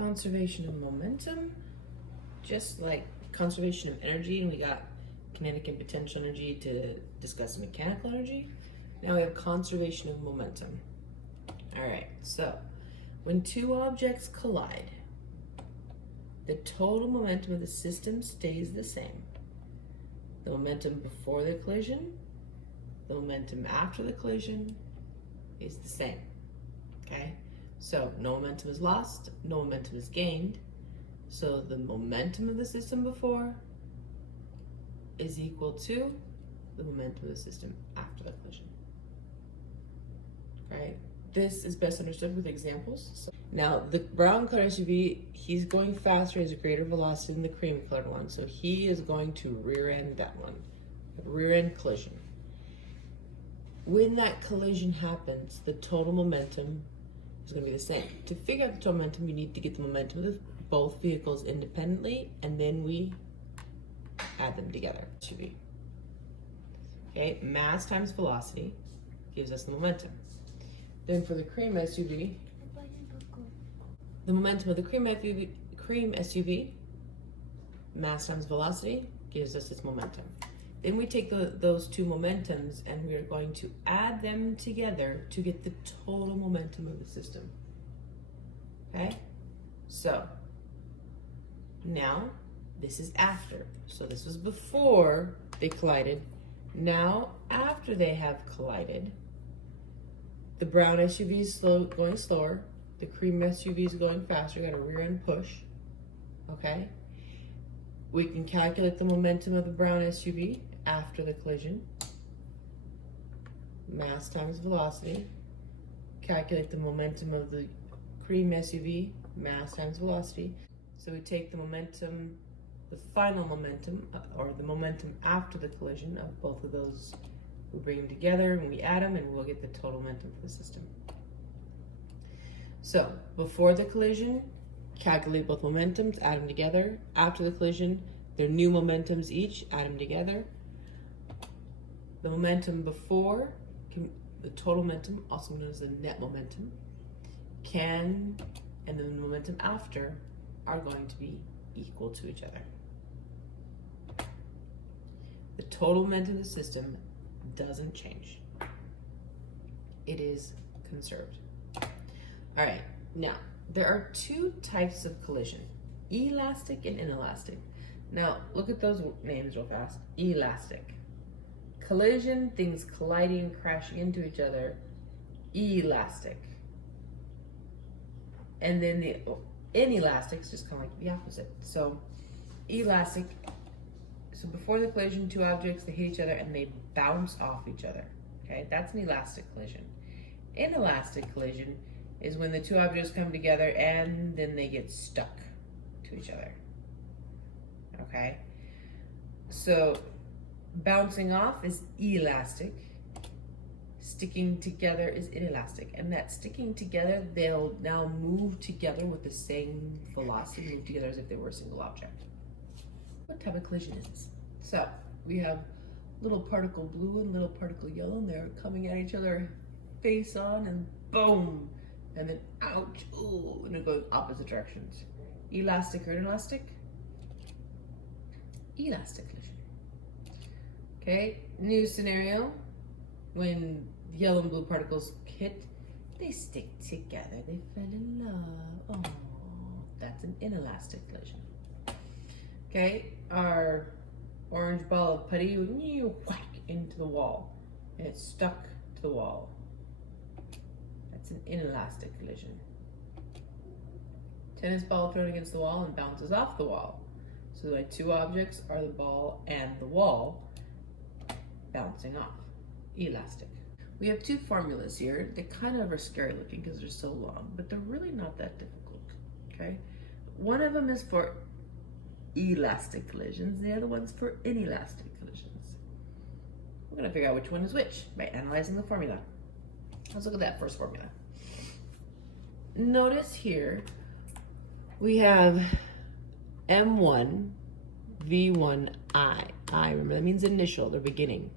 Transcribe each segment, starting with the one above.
conservation of momentum, just like conservation of energy, and we got kinetic and potential energy to discuss mechanical energy. Now we have conservation of momentum. All right, so when two objects collide, the total momentum of the system stays the same. The momentum before the collision, the momentum after the collision is the same, okay? So no momentum is lost, no momentum is gained. So the momentum of the system before is equal to the momentum of the system after the collision, right? This is best understood with examples. So now the brown colored SUV, he's going faster, has a greater velocity than the cream colored one. So he is going to rear end that one, rear end collision. When that collision happens, the total momentum is going to be the same. To figure out the total momentum, you need to get the momentum of both vehicles independently, and then we add them together. Okay, mass times velocity gives us the momentum. Then for the cream SUV, the momentum of the cream SUV, mass times velocity, gives us its momentum. Then we take those two momentums and we are going to add them together to get the total momentum of the system. Okay? So, now this is after. So this was before they collided. Now, after they have collided, the brown SUV is going slower. The cream SUV is going faster. Got a rear end push. Okay? We can calculate the momentum of the brown SUV after the collision. Mass times velocity. Calculate the momentum of the cream SUV. Mass times velocity. So we take the momentum, the final momentum, or the momentum after the collision of both of those. We bring them together and we add them and we'll get the total momentum for the system. So before the collision, calculate both momentums, add them together. After the collision, their new momentums each, add them together. The momentum before, the total momentum, also known as the net momentum, and then the momentum after are going to be equal to each other. The total momentum of the system doesn't change. It is conserved. All right, now there are two types of collision, elastic and inelastic. Now look at those names real fast. Elastic. Collision, things colliding, crashing into each other, elastic. And then the inelastic is just kind of like the opposite. So elastic, so before the collision, two objects, they hit each other and they bounce off each other. Okay, that's an elastic collision. Inelastic collision is when the two objects come together and then they get stuck to each other. Okay, so bouncing off is elastic. Sticking together is inelastic. And that sticking together, they'll now move together with the same velocity, move together as if they were a single object. What type of collision is this? So we have little particle blue and little particle yellow, and they're coming at each other face on, and boom, and then ouch, ooh, and it goes opposite directions. Elastic or inelastic? Elastic collision. Okay, new scenario. When yellow and blue particles hit, they stick together, they fell in love. Oh, that's an inelastic collision. Okay, our orange ball of putty, you whack into the wall, and it's stuck to the wall. That's an inelastic collision. Tennis ball thrown against the wall and bounces off the wall. So the two objects are the ball and the wall bouncing off. Elastic. We have two formulas here. They kind of are scary looking because they're so long, but they're really not that difficult. Okay, one of them is for elastic collisions, the other one's for inelastic collisions. We're going to figure out which one is which by analyzing the formula. Let's look at that first formula. Notice here we have M1 V1 I. Remember, that means initial, the beginning.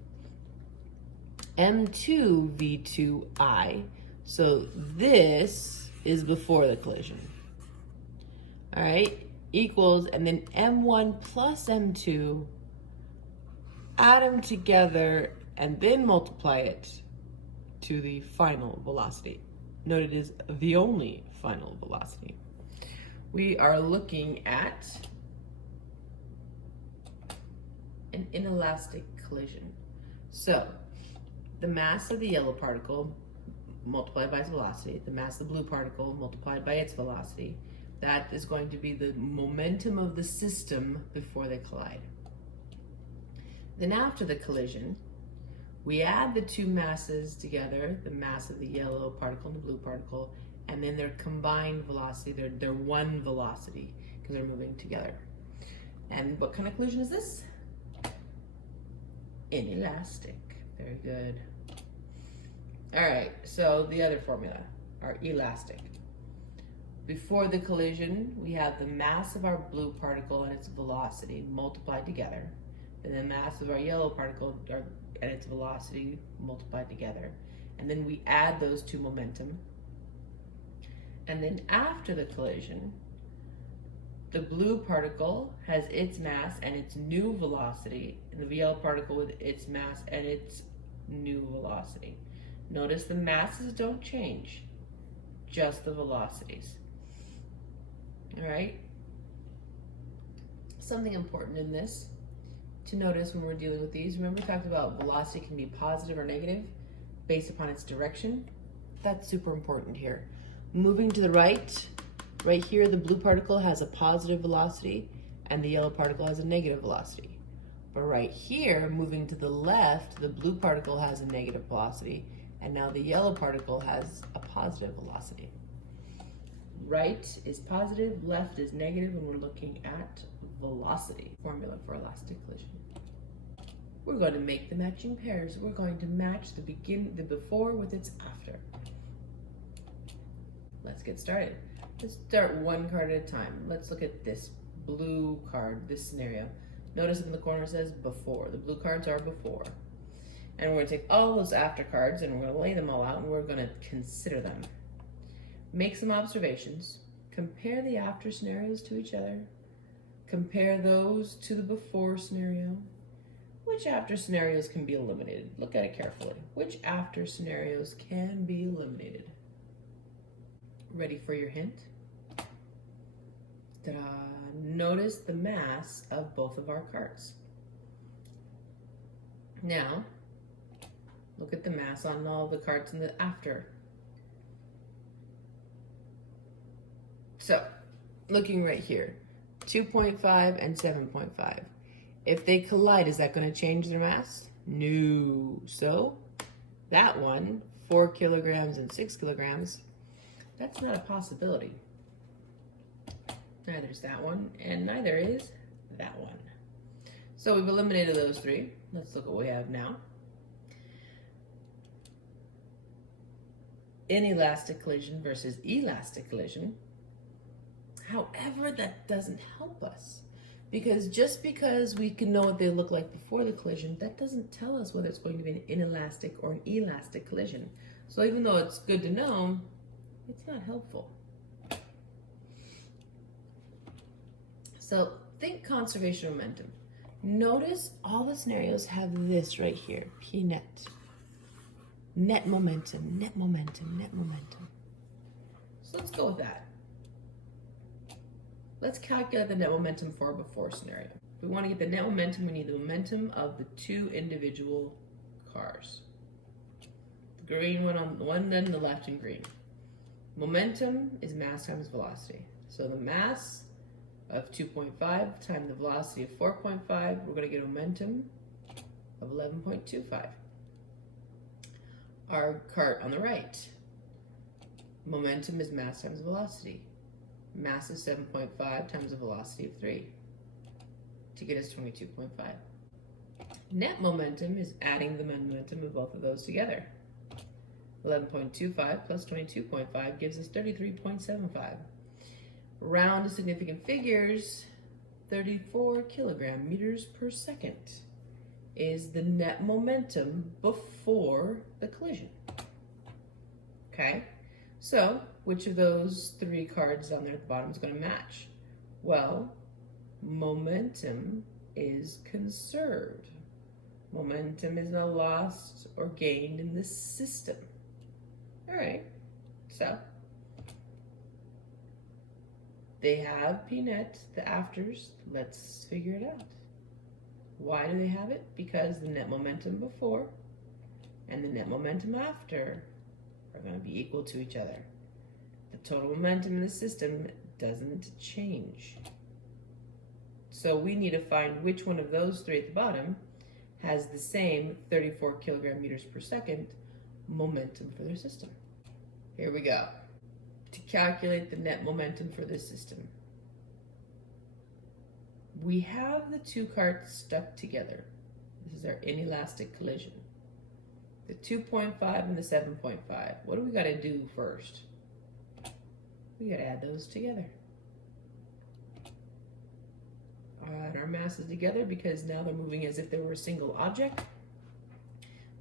M2 V2 I. So this is before the collision. all right, equals, and then m1 plus m2, add them together, and then multiply it to the final velocity. Note it is the only final velocity. We are looking at an inelastic collision. So the mass of the yellow particle multiplied by its velocity, the mass of the blue particle multiplied by its velocity, that is going to be the momentum of the system before they collide. Then after the collision, we add the two masses together, the mass of the yellow particle and the blue particle, and then their combined velocity, their one velocity, because they're moving together. And what kind of collision is this? Inelastic. Very good. All right, so the other formula, our elastic. Before the collision, we have the mass of our blue particle and its velocity multiplied together, and the mass of our yellow particle and its velocity multiplied together. And then we add those to momentum. And then after the collision, the blue particle has its mass and its new velocity, and the yellow particle with its mass and its new velocity. Notice the masses don't change, just the velocities. All right? Something important in this to notice when we're dealing with these, remember we talked about velocity can be positive or negative based upon its direction? That's super important here. Moving to the right here the blue particle has a positive velocity and the yellow particle has a negative velocity. But right here, moving to the left, the blue particle has a negative velocity and now the yellow particle has a positive velocity. Right is positive, left is negative, and we're looking at velocity. Formula for elastic collision. We're going to make the matching pairs. We're going to match the before with its after. Let's get started. Let's start one card at a time. Let's look at this blue card, this scenario. Notice in the corner it says before. The blue cards are before. And we're going to take all those after cards and we're going to lay them all out and we're going to consider them. Make some observations. Compare the after scenarios to each other. Compare those to the before scenario. Which after scenarios can be eliminated? Look at it carefully. Which after scenarios can be eliminated? Ready for your hint? Ta-da! Notice the mass of both of our cards. Now, look at the mass on all the cards in the after. So, looking right here, 2.5 and 7.5. If they collide, is that going to change their mass? No. So, that one, 4 kilograms and 6 kilograms, that's not a possibility. Neither is that one, and neither is that one. So we've eliminated those three. Let's look at what we have now. Inelastic collision versus elastic collision. However, that doesn't help us. Because just because we can know what they look like before the collision, that doesn't tell us whether it's going to be an inelastic or an elastic collision. So even though it's good to know, it's not helpful. So think conservation of momentum. Notice all the scenarios have this right here, P net. Net momentum, net momentum, net momentum. So let's go with that. Let's calculate the net momentum for a before scenario. If we want to get the net momentum, we need the momentum of the two individual cars. The green one on the one, then the left in green. Momentum is mass times velocity. So the mass of 2.5 times the velocity of 4.5, we're going to get a momentum of 11.25. Our cart on the right, momentum is mass times velocity. Mass is 7.5 times the velocity of 3 to get us 22.5. Net momentum is adding the momentum of both of those together. 11.25 plus 22.5 gives us 33.75. Round to significant figures, 34 kilogram meters per second is the net momentum before the collision. Okay, so which of those three cards down there at the bottom is going to match? Well, momentum is conserved. Momentum is not lost or gained in this system. All right, so they have P net, the afters. Let's figure it out. Why do they have it? Because the net momentum before and the net momentum after are going to be equal to each other. The total momentum in the system doesn't change. So we need to find which one of those three at the bottom has the same 34 kilogram meters per second momentum for their system. Here we go. To calculate the net momentum for this system, we have the two carts stuck together. This is our inelastic collision. The 2.5 and the 7.5. What do we got to do first? We got to add those together. Add our masses together because now they're moving as if they were a single object.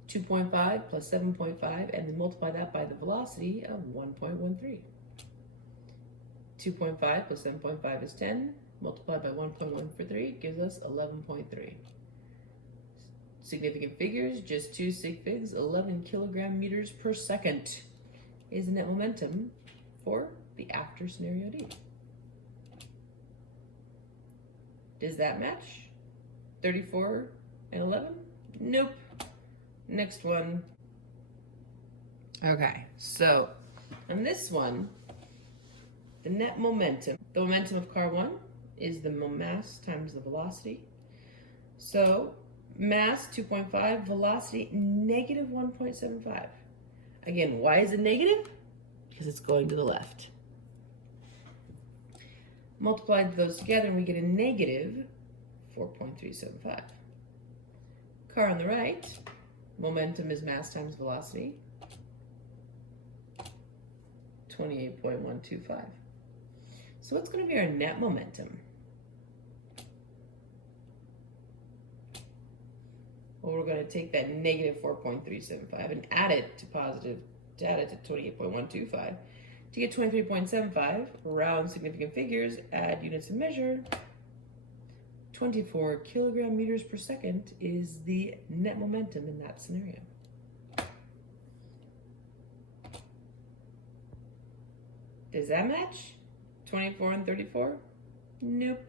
2.5 plus 7.5, and then multiply that by the velocity of 1.13. 2.5 plus 7.5 is 10. Multiplied by 1.143 gives us 11.3. Significant figures, just two sig figs, 11 kilogram meters per second is the net momentum for the after scenario D. Does that match? 34 and 11? Nope. Next one. Okay, so on this one, the net momentum, the momentum of car 1 is the mass times the velocity. So mass 2.5, velocity negative 1.75. Again, why is it negative? Because it's going to the left. Multiply those together and we get a negative 4.375. Car on the right, momentum is mass times velocity, 28.125. So what's going to be our net momentum? Well, we're going to take that negative 4.375 and add it to 28.125. To get 23.75, round significant figures, add units of measure. 24 kilogram meters per second is the net momentum in that scenario. Does that match? 24 and 34? Nope.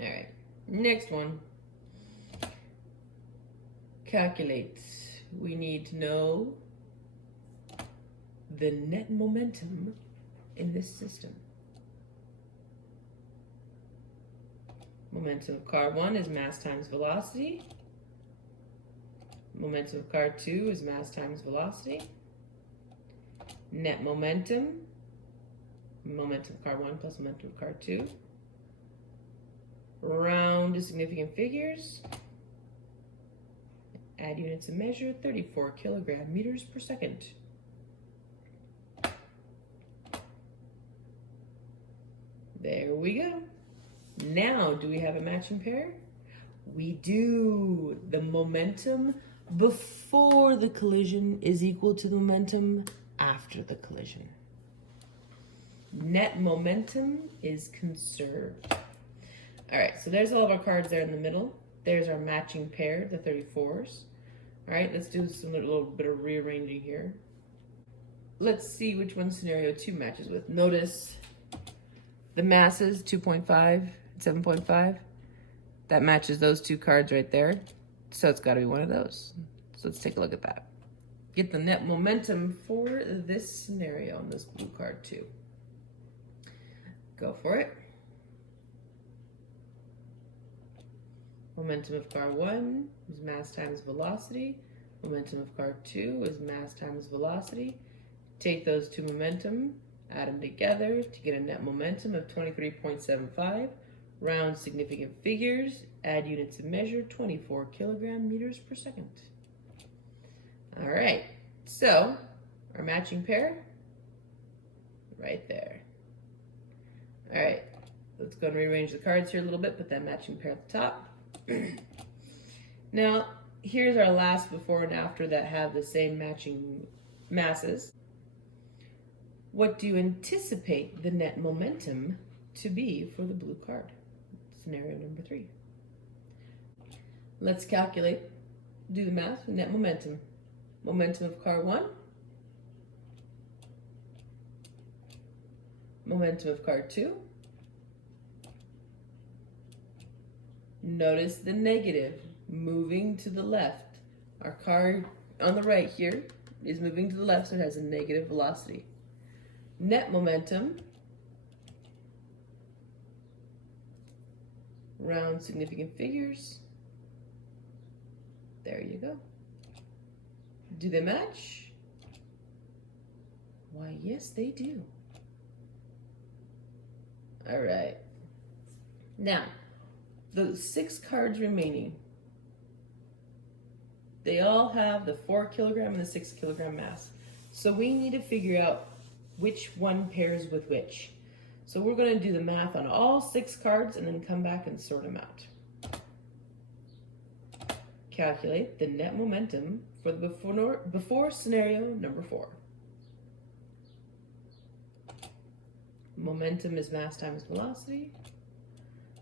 All right, next one. Calculate. We need to know the net momentum in this system. Momentum of car 1 is mass times velocity. Momentum of car 2 is mass times velocity. Net momentum, momentum of car 1 plus momentum of car 2. Round to significant figures. Add units of measure, 34 kilogram meters per second. There we go. Now, do we have a matching pair? We do. The momentum before the collision is equal to the momentum after the collision. Net momentum is conserved. All right, so there's all of our cards there in the middle. There's our matching pair, the 34s. All right, let's do some little bit of rearranging here. Let's see which one scenario 2 matches with. Notice the masses, 2.5, 7.5. That matches those two cards right there. So it's got to be one of those. So let's take a look at that. Get the net momentum for this scenario on this blue card too. Go for it. Momentum of car 1 is mass times velocity. Momentum of car 2 is mass times velocity. Take those two momentum, add them together to get a net momentum of 23.75. Round significant figures, add units of measure, 24 kilogram meters per second. All right, so our matching pair, right there. All right, let's go and rearrange the cards here a little bit, put that matching pair at the top. Now, here's our last before and after that have the same matching masses. What do you anticipate the net momentum to be for the blue card. Scenario number 3. Let's calculate, do the math, net momentum. Momentum of car 1. Momentum of car 2. Notice the negative moving to the left. Our car on the right here is moving to the left, so it has a negative velocity. Net momentum, round significant figures. There you go. Do they match? Why, yes, they do. All right. Now, the 6 cards remaining, they all have the 4 kilogram and the 6 kilogram mass. So we need to figure out which one pairs with which. So we're going to do the math on all 6 cards and then come back and sort them out. Calculate the net momentum for the before scenario number 4. Momentum is mass times velocity.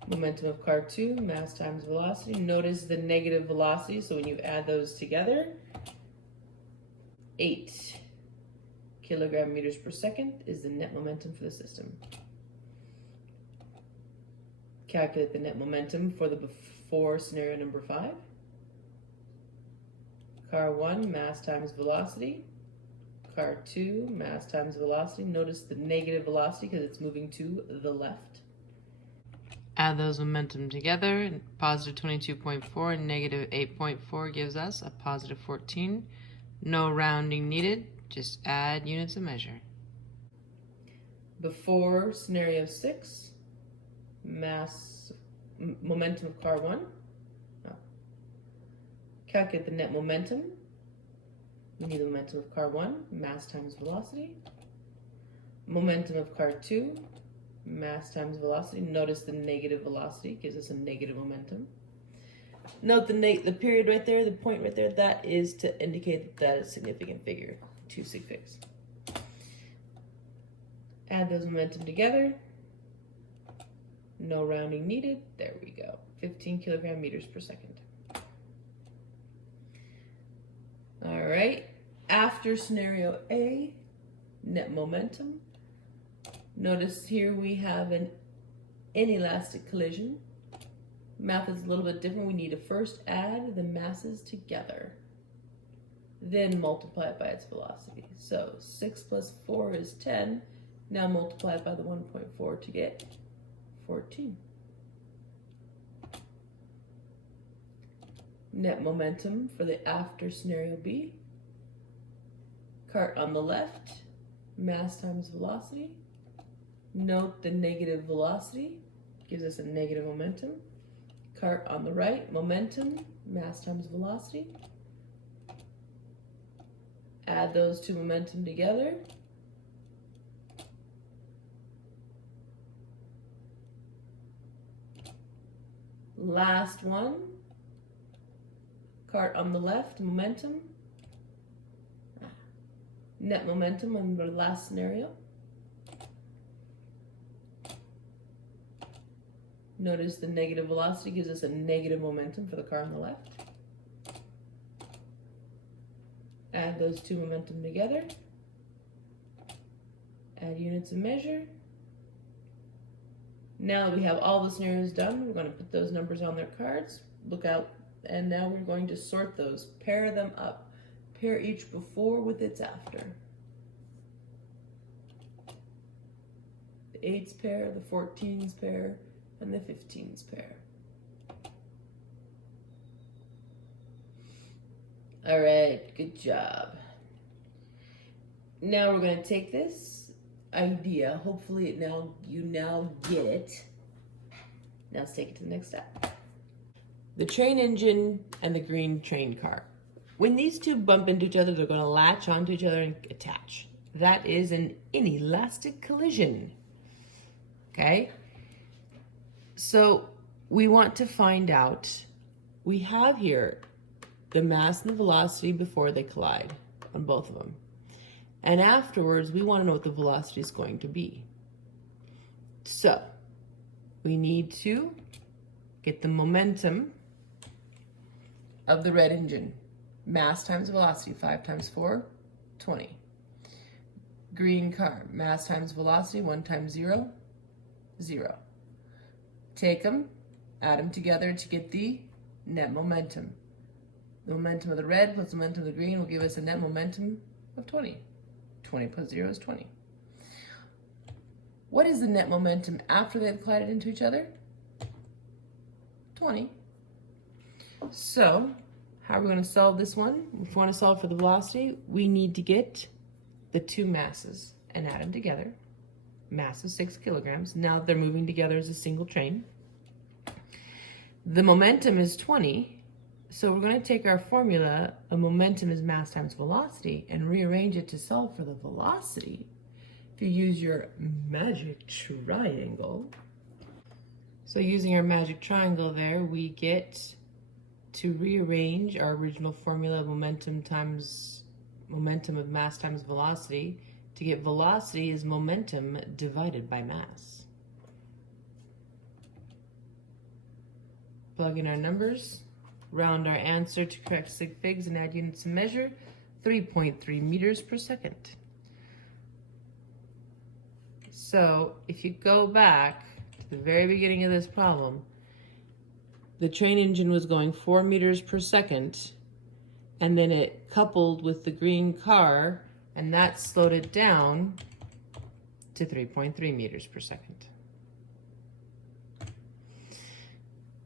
Momentum of car 2, mass times velocity. Notice the negative velocity, so when you add those together, 8 kilogram meters per second is the net momentum for the system. Calculate the net momentum for the before scenario number 5. Car 1, mass times velocity. Car 2, mass times velocity. Notice the negative velocity because it's moving to the left. Add those momentum together, positive 22.4 and negative 8.4 gives us a positive 14. No rounding needed, just add units of measure. Before scenario 6, momentum of car 1. Calculate the net momentum. We need the momentum of car 1, mass times velocity. Momentum of car 2, mass times velocity. Notice the negative velocity gives us a negative momentum. Note the period right there, the point right there, that is to indicate that it's a significant figure, 2 sig figs. Add those momentum together. No rounding needed. There we go. 15 kilogram meters per second. All right. After scenario A, net momentum. Notice here we have an inelastic collision. Math is a little bit different. We need to first add the masses together, then multiply it by its velocity. So 6 plus 4 is 10. Now multiply it by the 1.4 to get 14. Net momentum for the after scenario B. Cart on the left, mass times velocity. Note the negative velocity gives us a negative momentum. Cart on the right, momentum, mass times velocity. Add those two momentum together. Last one, cart on the left, momentum. Net momentum on the last scenario. Notice the negative velocity gives us a negative momentum for the car on the left. Add those two momentum together. Add units of measure. Now that we have all the scenarios done, we're going to put those numbers on their cards. Look out, and now we're going to sort those, pair them up. Pair each before with its after. The 8s pair, the 14s pair, and the 15s pair. All right, good job. Now we're going to take this idea, hopefully you now get it. Now let's take it to the next step. The train engine and the green train car. When these two bump into each other, they're going to latch onto each other and attach. That is an inelastic collision. Okay? So we want to find out, we have here the mass and the velocity before they collide on both of them. And afterwards, we want to know what the velocity is going to be. So we need to get the momentum of the red engine. Mass times velocity, 5 times 4, 20. Green car, mass times velocity, 1 times 0, 0. Take them, add them together to get the net momentum. The momentum of the red plus the momentum of the green will give us a net momentum of 20. 20 plus 0 is 20. What is the net momentum after they've collided into each other? 20. So, how are we going to solve this one? If we want to solve for the velocity, we need to get the two masses and add them together. Mass is 6 kilograms. Now they're moving together as a single train. The momentum is 20. So we're going to take our formula of momentum is mass times velocity and rearrange it to solve for the velocity. If you use your magic triangle. So using our magic triangle there, we get to rearrange our original formula of momentum of mass times velocity to get velocity is momentum divided by mass. Plug in our numbers, round our answer to correct sig figs and add units of measure, 3.3 meters per second. So if you go back to the very beginning of this problem, the train engine was going 4 meters per second, and then it coupled with the green car, and that slowed it down to 3.3 meters per second.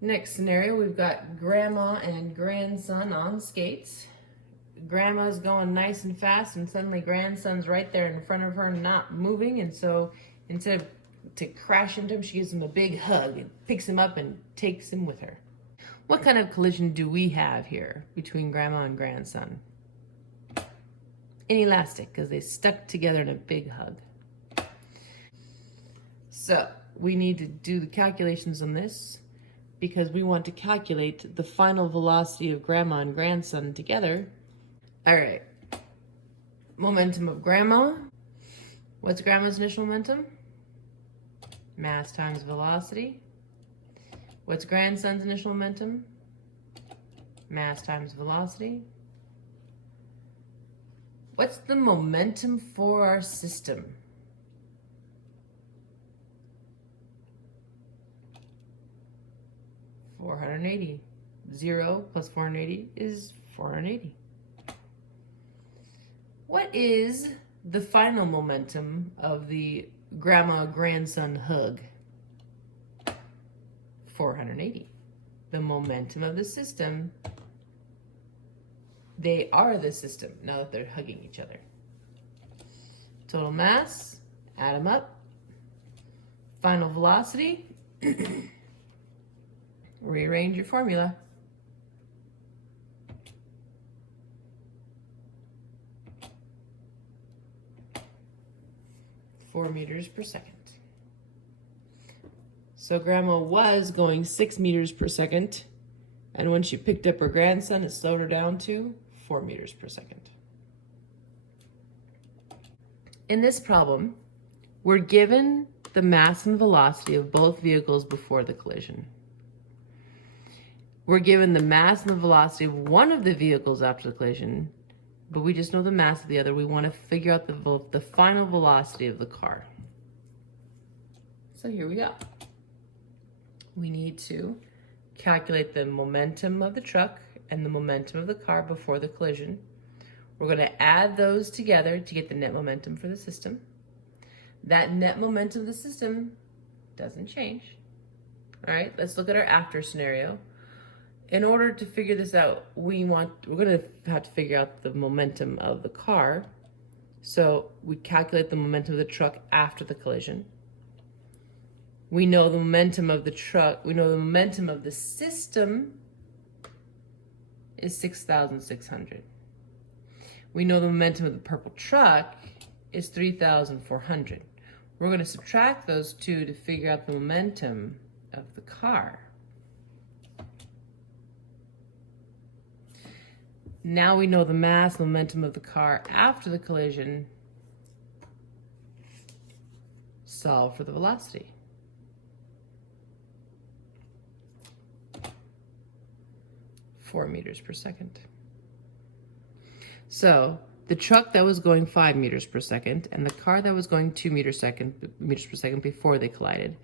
Next scenario, we've got grandma and grandson on skates. Grandma's going nice and fast, and suddenly grandson's right there in front of her, not moving, and so instead of to crash into him, she gives him a big hug and picks him up and takes him with her. What kind of collision do we have here between grandma and grandson? Inelastic, because they stuck together in a big hug. So we need to do the calculations on this because we want to calculate the final velocity of grandma and grandson together. All right, momentum of grandma. What's grandma's initial momentum? Mass times velocity. What's grandson's initial momentum? Mass times velocity. What's the momentum for our system? (480). 0 plus 480 is 480. What is the final momentum of the grandma-grandson hug? 480. The momentum of the system, they are the system now that they're hugging each other. Total mass, add them up. Final velocity, rearrange your formula. (4 meters per second). So grandma was going 6 meters per second, and when she picked up her grandson, it slowed her down to 4 meters per second. In this problem, we're given the mass and velocity of both vehicles before the collision. We're given the mass and the velocity of one of the vehicles after the collision, but we just know the mass of the other. We want to figure out the final velocity of the car. So here we go. We need to calculate the momentum of the truck and the momentum of the car before the collision. We're going to add those together to get the net momentum for the system. That net momentum of the system doesn't change. All right, let's look at our after scenario. In order to figure this out, we're going to have to figure out the momentum of the car. So we calculate the momentum of the truck after the collision. We know the momentum of the truck, we know the momentum of the system is 6,600. We know the momentum of the purple truck is 3,400. We're going to subtract those two to figure out the momentum of the car. Now we know the mass and momentum of the car after the collision. Solve for the velocity. 4 meters per second. So the truck that was going 5 meters per second and the car that was going 2 meters per second before they collided.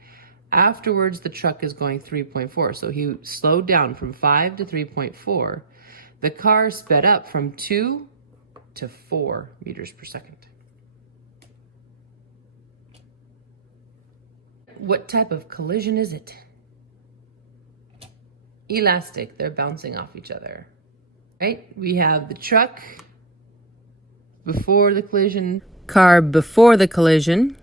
Afterwards, the truck is going 3.4. So he slowed down from 5 to 3.4. The car sped up from 2 to 4 meters per second. What type of collision is it? Elastic, they're bouncing off each other, right? We have the truck before the collision, car before the collision,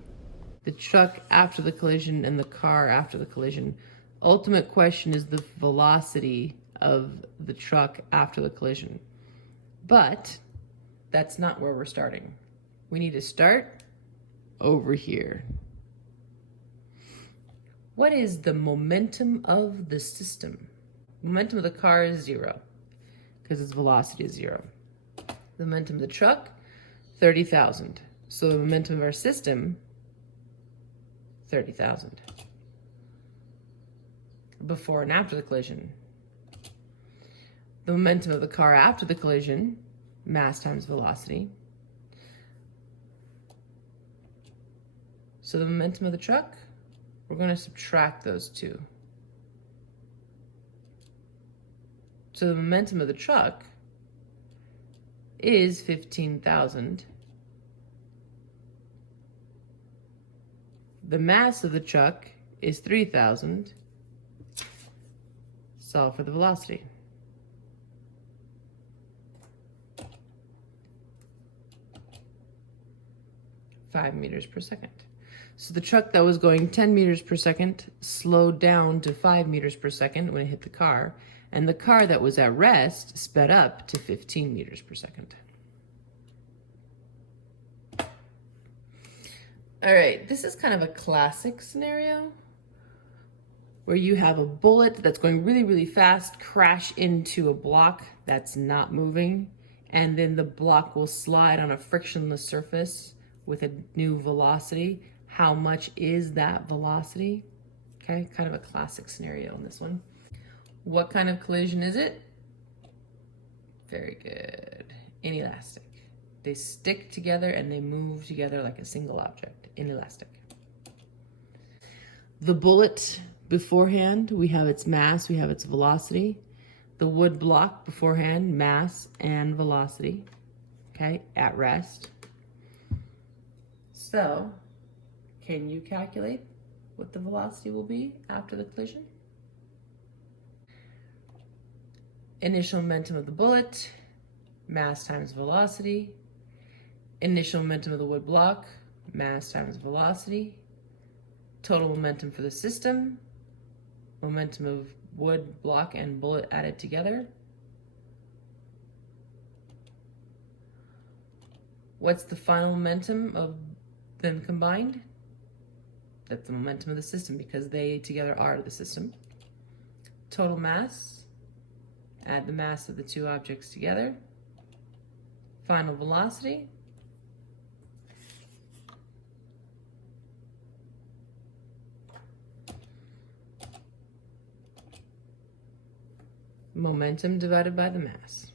the truck after the collision, and the car after the collision. Ultimate question is the velocity of the truck after the collision. But that's not where we're starting. We need to start over here. What is the momentum of the system? Momentum of the car is 0 because its velocity is 0. The momentum of the truck, 30,000. So the momentum of our system, 30,000. Before and after the collision. The momentum of the car after the collision, mass times velocity. So the momentum of the truck, we're going to subtract those two. So the momentum of the truck is 15,000. The mass of the truck is 3,000. Solve for the velocity. (5 meters per second). So the truck that was going 10 meters per second slowed down to 5 meters per second when it hit the car, and the car that was at rest sped up to 15 meters per second. All right, this is kind of a classic scenario where you have a bullet that's going really, really fast crash into a block that's not moving, and then the block will slide on a frictionless surface with a new velocity. How much is that velocity? Okay, kind of a classic scenario in this one. What kind of collision is it? Very good. Inelastic. They stick together and they move together like a single object. Inelastic. The bullet beforehand, we have its mass, we have its velocity. The wood block beforehand, mass and velocity. Okay, at rest. So, can you calculate what the velocity will be after the collision? Initial momentum of the bullet, mass times velocity. Initial momentum of the wood block, mass times velocity. Total momentum for the system, momentum of wood block and bullet added together. What's the final momentum of them combined? That's the momentum of the system because they together are the system. Total mass, add the mass of the two objects together. Final velocity. Momentum divided by the mass.